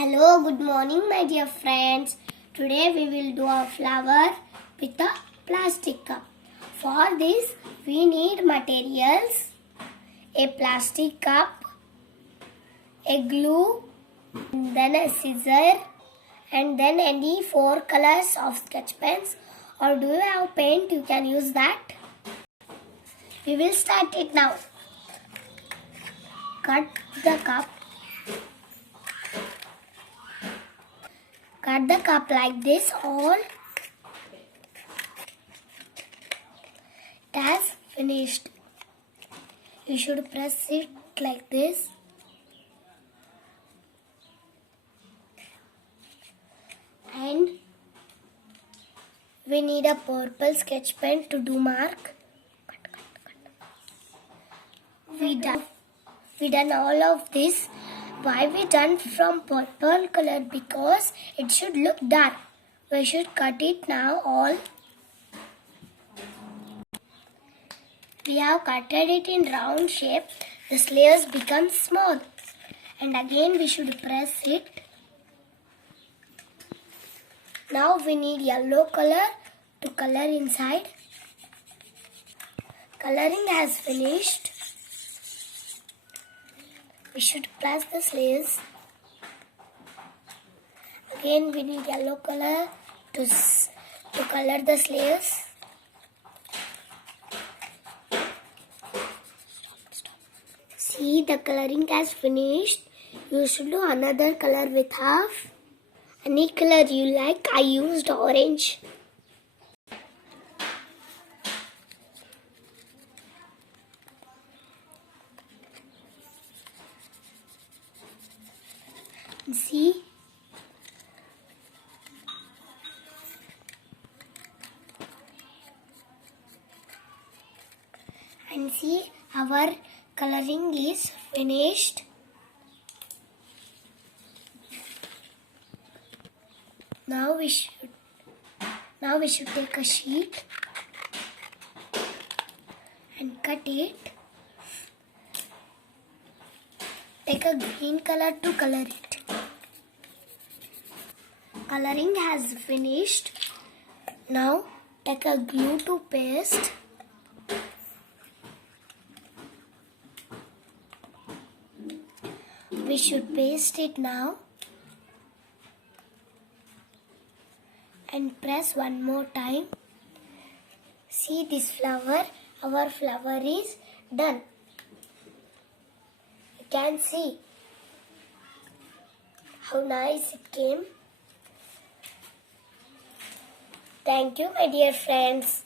Hello, good morning, my dear friends. Today we will do a flower with a plastic cup. For this, we need materials: a plastic cup, a glue, then a scissor, and then any four colors of sketch pens. Or do you have paint? You can use that. We will start it now. Cut the cup. Cut the cup like this. All it has finished. You should press it like this. And we need a purple sketch pen to do mark. We done all of this. Why we done from purple color? Because it should look dark. We should cut it now all. We have cutted it in round shape. The layers become smooth. And again we should press it. Now we need yellow color to color inside. Coloring has finished. We should press the layers. Again we need yellow color to color the layers. See, the coloring has finished. You should do another color with half. Any color you like. I used orange. See, and see, our coloring is finished. Now we should take a sheet and cut it. Take a green color to color it. Coloring has finished. Now take a glue to paste. We should paste it now. And press one more time. See this flower. Our flower is done. You can see how nice it came. Thank you, my dear friends.